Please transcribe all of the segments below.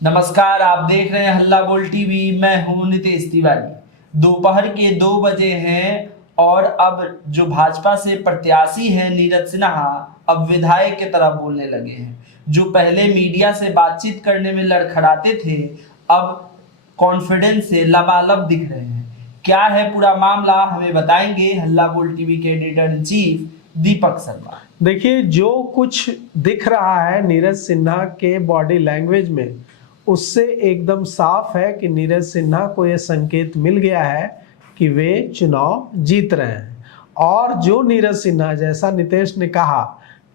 नमस्कार, आप देख रहे हैं हल्ला बोल टीवी। मैं हूं नितेश तिवारी। दोपहर के 2 बजे हैं और अब जो भाजपा से प्रत्याशी हैं नीरज सिन्हा अब विधायक की तरह बोलने लगे हैं। जो पहले मीडिया से बातचीत करने में लड़खड़ाते थे, अब कॉन्फिडेंस से लबालब दिख रहे हैं। क्या है पूरा मामला, हमें बताएंगे हल्ला बोल टीवी के editor in chief Deepak Sharma. देखिए, जो कुछ दिख रहा है नीरज सिन्हा के बॉडी लैंग्वेज में, उससे एकदम साफ है कि नीरज सिन्हा को यह संकेत मिल गया है कि वे चुनाव जीत रहे हैं। और जो नीरज सिन्हा, जैसा नितेश ने कहा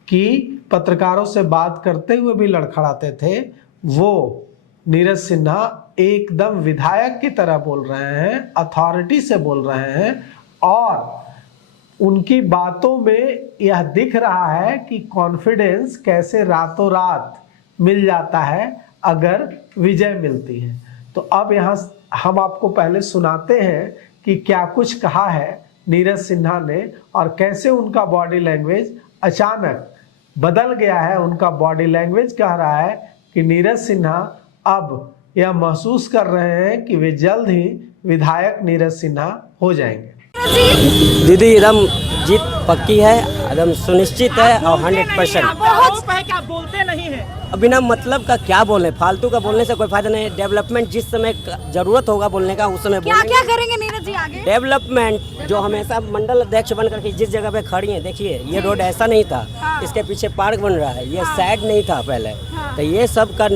कि पत्रकारों से बात करते हुए भी लड़खड़ाते थे, वो नीरज सिन्हा एकदम विधायक की तरह बोल रहे हैं, अथॉरिटी से बोल रहे हैं। और उनकी बातों में यह दिख रहा है कि कॉन्फिडेंस कैसे रातों रात मिल जाता है अगर विजय मिलती है। तो अब यहाँ हम आपको पहले सुनाते हैं कि क्या कुछ कहा है नीरज सिन्हा ने और कैसे उनका बॉडी लैंग्वेज अचानक बदल गया है। उनका बॉडी लैंग्वेज कह रहा है कि नीरज सिन्हा अब यह महसूस कर रहे हैं कि वे जल्द ही विधायक नीरज सिन्हा हो जाएंगे। दीदी, एकदम जीत पक्की है, एकदम सुनिश्चित है और 100%। आप बोलते नहीं हैं। बिना मतलब का क्या बोले, फालतू का बोलने से कोई फायदा नहीं। डेवलपमेंट जिस समय जरूरत होगा बोलने का, उस समय क्या क्या करेंगे नीरज जी आगे? डेवलपमेंट जो हमेशा मंडल अध्यक्ष बनकर के जिस जगह पे खड़ी हैं, देखिए ये रोड ऐसा नहीं था। हाँ। इसके पीछे पार्क बन रहा है, ये साइड नहीं था पहले। हाँ। तो ये सब का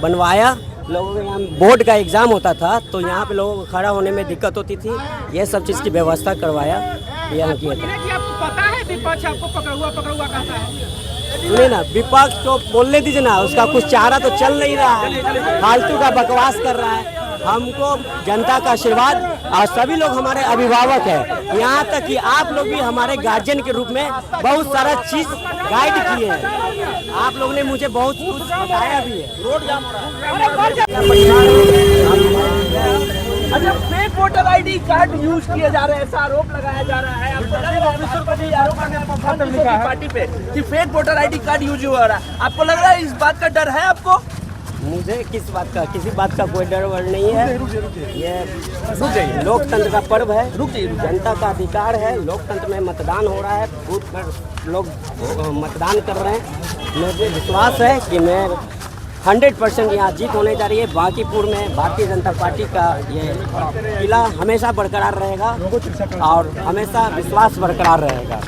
बनवाया। लोगों के यहाँ बोर्ड का एग्जाम होता था तो यहाँ पे लोगों को खड़ा होने में दिक्कत होती थी। ये सब चीज़ की व्यवस्था करवाया, यहाँ किया था। आपको पता है विपक्ष आपको पकड़ा हुआ कहता है? सुनिए ना, विपक्ष को बोलने दीजिए ना, उसका कुछ चारा तो चल नहीं रहा है, फालतू का बकवास कर रहा है। हमको जनता का आशीर्वाद और सभी लोग हमारे अभिभावक हैं, यहाँ तक कि आप लोग भी हमारे गार्जियन के रूप में बहुत सारा चीज गाइड किए हैं। आप लोग ने मुझे बहुत कुछ बताया भी है। रोड जाम अच्छा, fake voter ID card use किए जा रहे हैं, ऐसा आरोप लगाया जा रहा है। पार्टी पे कि fake voter ID card use हो रहा है, आपको लग रहा है इस बात का डर है आपको? मुझे किस बात का, किसी बात का कोई डर वर नहीं है। ये लोकतंत्र का पर्व है, जनता का अधिकार है। लोकतंत्र में मतदान हो रहा है, बूथ पर लोग मतदान कर रहे हैं। मुझे विश्वास है कि मैं 100% यहाँ जीत होने जा रही है। बांकीपुर में भारतीय जनता पार्टी का ये किला हमेशा बरकरार रहेगा और हमेशा विश्वास बरकरार रहेगा।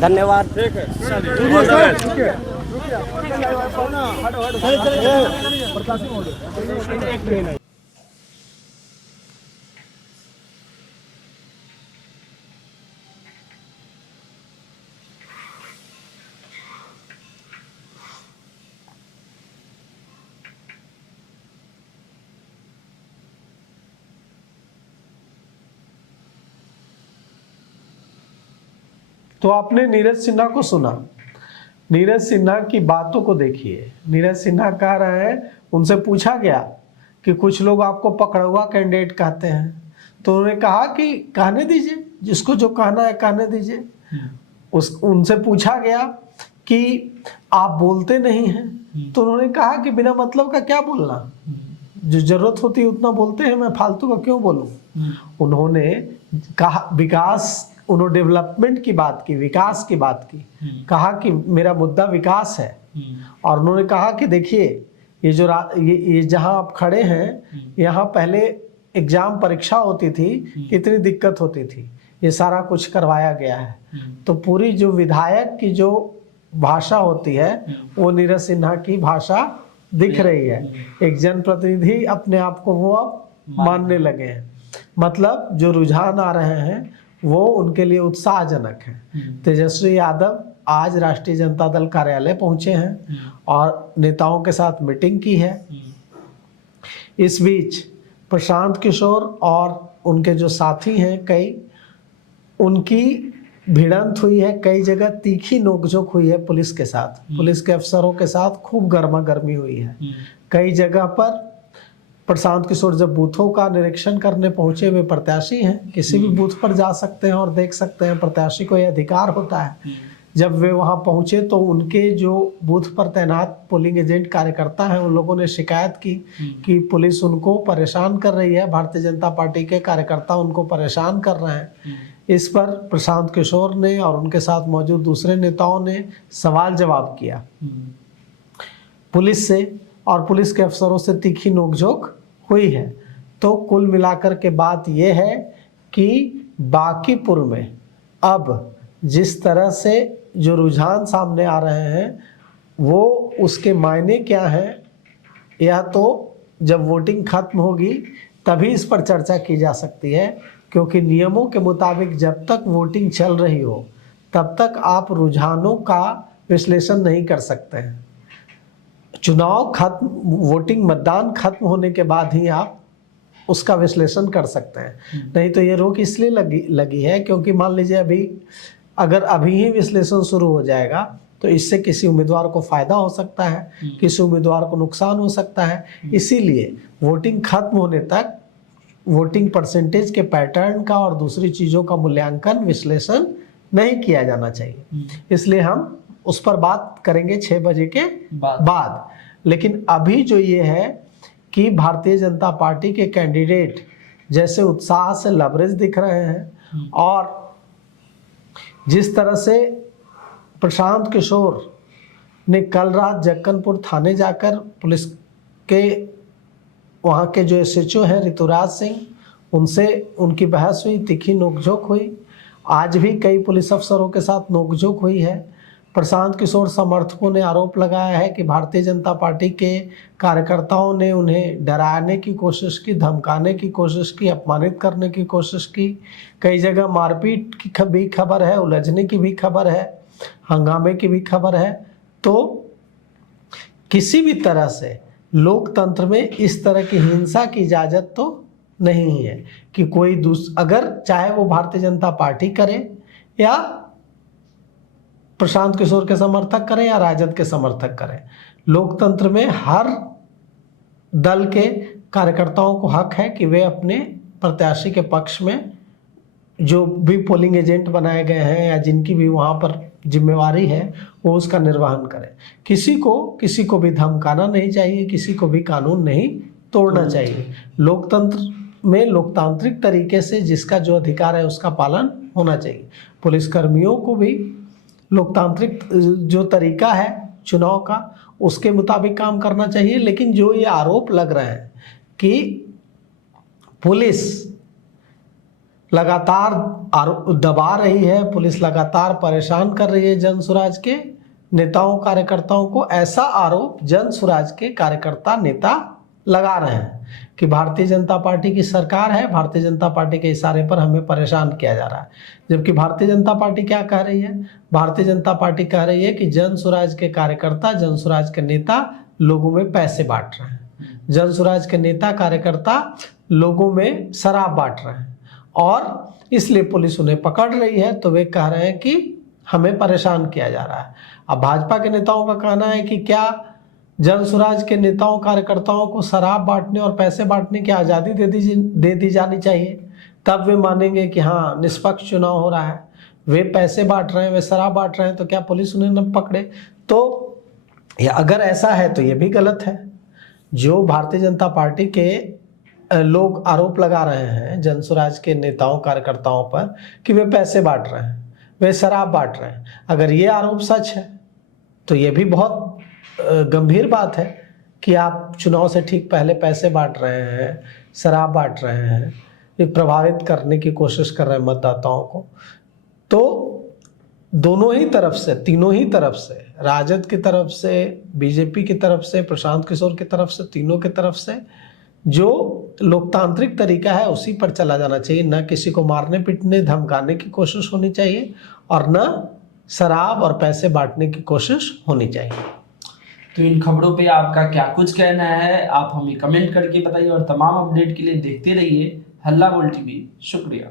धन्यवाद। तो आपने नीरज सिन्हा को सुना, नीरज सिन्हा की बातों को देखिए। नीरज सिन्हा कह रहे हैं, उनसे पूछा गया कि कुछ लोग आपको पकड़ा हुआ कैंडिडेट कहते हैं, तो उन्होंने कहा कि कहने दीजिए, जिसको जो कहना है कहने दीजिए। उनसे पूछा गया कि आप बोलते नहीं हैं, तो उन्होंने कहा कि बिना मतलब का क्या बोलना, जो जरूरत होती है उतना बोलते हैं, मैं फालतू का क्यों बोलूं। उन्होंने कहा विकास, उन्होंने डेवलपमेंट की बात की, विकास की बात की, कहा कि मेरा मुद्दा विकास है। और उन्होंने कहा कि देखिए, ये जो ये जहां आप खड़े हैं, यहाँ पहले एग्जाम परीक्षा होती थी, कितनी दिक्कत होती थी, ये सारा कुछ करवाया गया है। तो पूरी जो विधायक की जो भाषा होती है, वो नीरज सिन्हा की भाषा दिख रही है। एक जनप्रतिनिधि अपने आप को वो अब मानने लगे हैं। मतलब जो रुझान आ रहे हैं वो उनके लिए उत्साहजनक है। तेजस्वी यादव आज राष्ट्रीय जनता दल कार्यालय पहुंचे हैं और नेताओं के साथ मीटिंग की है। इस बीच प्रशांत किशोर और उनके जो साथी हैं कई, उनकी भिड़ंत हुई है, कई जगह तीखी नोकझोंक हुई है पुलिस के साथ, पुलिस के अफसरों के साथ खूब गर्मा गर्मी हुई है। कई जगह पर प्रशांत किशोर जब बूथों का निरीक्षण करने पहुंचे हुए प्रत्याशी हैं, किसी भी बूथ पर जा सकते हैं और देख सकते हैं, प्रत्याशी को यह अधिकार होता है। जब वे वहां पहुंचे तो उनके जो बूथ पर तैनात पोलिंग एजेंट कार्यकर्ता हैं उन लोगों ने शिकायत की कि पुलिस उनको परेशान कर रही है, भारतीय जनता पार्टी के कार्यकर्ता उनको परेशान कर रहे हैं। इस पर प्रशांत किशोर ने और उनके साथ मौजूद दूसरे नेताओं ने सवाल जवाब किया पुलिस से, और पुलिस के अफसरों से तीखी नोकझोंक हुई है। तो कुल मिलाकर के बात यह है कि बांकीपुर में अब जिस तरह से जो रुझान सामने आ रहे हैं वो उसके मायने क्या हैं, या तो जब वोटिंग खत्म होगी तभी इस पर चर्चा की जा सकती है, क्योंकि नियमों के मुताबिक जब तक वोटिंग चल रही हो तब तक आप रुझानों का विश्लेषण नहीं कर सकते हैं। चुनाव खत्म, वोटिंग मतदान खत्म होने के बाद ही आप उसका विश्लेषण कर सकते हैं। नहीं तो ये रोक इसलिए लगी है क्योंकि मान लीजिए अगर अभी ही विश्लेषण शुरू हो जाएगा तो इससे किसी उम्मीदवार को फायदा हो सकता है, किसी उम्मीदवार को नुकसान हो सकता है। इसीलिए वोटिंग खत्म होने तक वोटिंग परसेंटेज के पैटर्न का और दूसरी चीज़ों का मूल्यांकन विश्लेषण नहीं किया जाना चाहिए। इसलिए हम उस पर बात करेंगे 6 बजे के बाद। लेकिन अभी जो ये है कि भारतीय जनता पार्टी के कैंडिडेट जैसे उत्साह से लबरेज दिख रहे हैं, और जिस तरह से प्रशांत किशोर ने कल रात जक्कनपुर थाने जाकर पुलिस के वहाँ के जो SHO हैं ऋतुराज सिंह, उनसे उनकी बहस हुई, तीखी नोकझोंक हुई। आज भी कई पुलिस अफसरों के साथ नोकझोंक हुई है। प्रशांत किशोर समर्थकों ने आरोप लगाया है कि भारतीय जनता पार्टी के कार्यकर्ताओं ने उन्हें डराने की कोशिश की, धमकाने की कोशिश की, अपमानित करने की कोशिश की। कई जगह मारपीट की भी खबर है, उलझने की भी खबर है, हंगामे की भी खबर है। तो किसी भी तरह से लोकतंत्र में इस तरह की हिंसा की इजाज़त तो नहीं है कि कोई अगर चाहे वो भारतीय जनता पार्टी करे या प्रशांत किशोर के समर्थक करें या राजद के समर्थक करें, लोकतंत्र में हर दल के कार्यकर्ताओं को हक है कि वे अपने प्रत्याशी के पक्ष में जो भी पोलिंग एजेंट बनाए गए हैं या जिनकी भी वहाँ पर जिम्मेवारी है वो उसका निर्वहन करें। किसी को भी धमकाना नहीं चाहिए, किसी को भी कानून नहीं तोड़ना चाहिए। लोकतंत्र में लोकतांत्रिक तरीके से जिसका जो अधिकार है उसका पालन होना चाहिए। पुलिसकर्मियों को भी लोकतांत्रिक जो तरीका है चुनाव का उसके मुताबिक काम करना चाहिए। लेकिन जो ये आरोप लग रहे हैं कि पुलिस लगातार दबा रही है, पुलिस लगातार परेशान कर रही है जनसुराज के नेताओं कार्यकर्ताओं को, ऐसा आरोप जनसुराज के कार्यकर्ता नेता लगा रहे हैं कि भारतीय जनता पार्टी की सरकार है, भारतीय जनता पार्टी के इशारे पर हमें परेशान किया जा रहा है। जबकि भारतीय जनता पार्टी क्या कह रही है? भारतीय जनता पार्टी कह रही है कि जनसुराज के कार्यकर्ता, जनसुराज के नेता लोगों में पैसे बांट रहे हैं, जनसुराज के नेता कार्यकर्ता लोगों में शराब बांट रहे हैं और इसलिए पुलिस उन्हें पकड़ रही है। तो वे कह रहे हैं कि हमें परेशान किया जा रहा है। अब भाजपा के नेताओं का कहना है कि क्या जनसुराज के नेताओं कार्यकर्ताओं को शराब बांटने और पैसे बांटने की आज़ादी दे दी जानी चाहिए, तब वे मानेंगे कि हाँ निष्पक्ष चुनाव हो रहा है। वे पैसे बांट रहे हैं, वे शराब बांट रहे हैं, तो क्या पुलिस उन्हें न पकड़े? तो अगर ऐसा है तो ये भी गलत है। जो भारतीय जनता पार्टी के लोग आरोप लगा रहे हैं जनसुराज के नेताओं कार्यकर्ताओं पर कि वे पैसे बांट रहे हैं, वे शराब बांट रहे हैं, अगर ये आरोप सच है तो ये भी बहुत गंभीर बात है कि आप चुनाव से ठीक पहले पैसे बांट रहे हैं, शराब बांट रहे हैं, ये प्रभावित करने की कोशिश कर रहे हैं मतदाताओं को। तो दोनों ही तरफ से, तीनों ही तरफ से, राजद की तरफ से, बीजेपी की तरफ से, प्रशांत किशोर की तरफ से, तीनों की तरफ से जो लोकतांत्रिक तरीका है उसी पर चला जाना चाहिए। न किसी को मारने पीटने धमकाने की कोशिश होनी चाहिए और न शराब और पैसे बांटने की कोशिश होनी चाहिए। तो इन खबरों पे आपका क्या कुछ कहना है, आप हमें कमेंट करके बताइए और तमाम अपडेट के लिए देखते रहिए हल्ला बोल टीवी। शुक्रिया।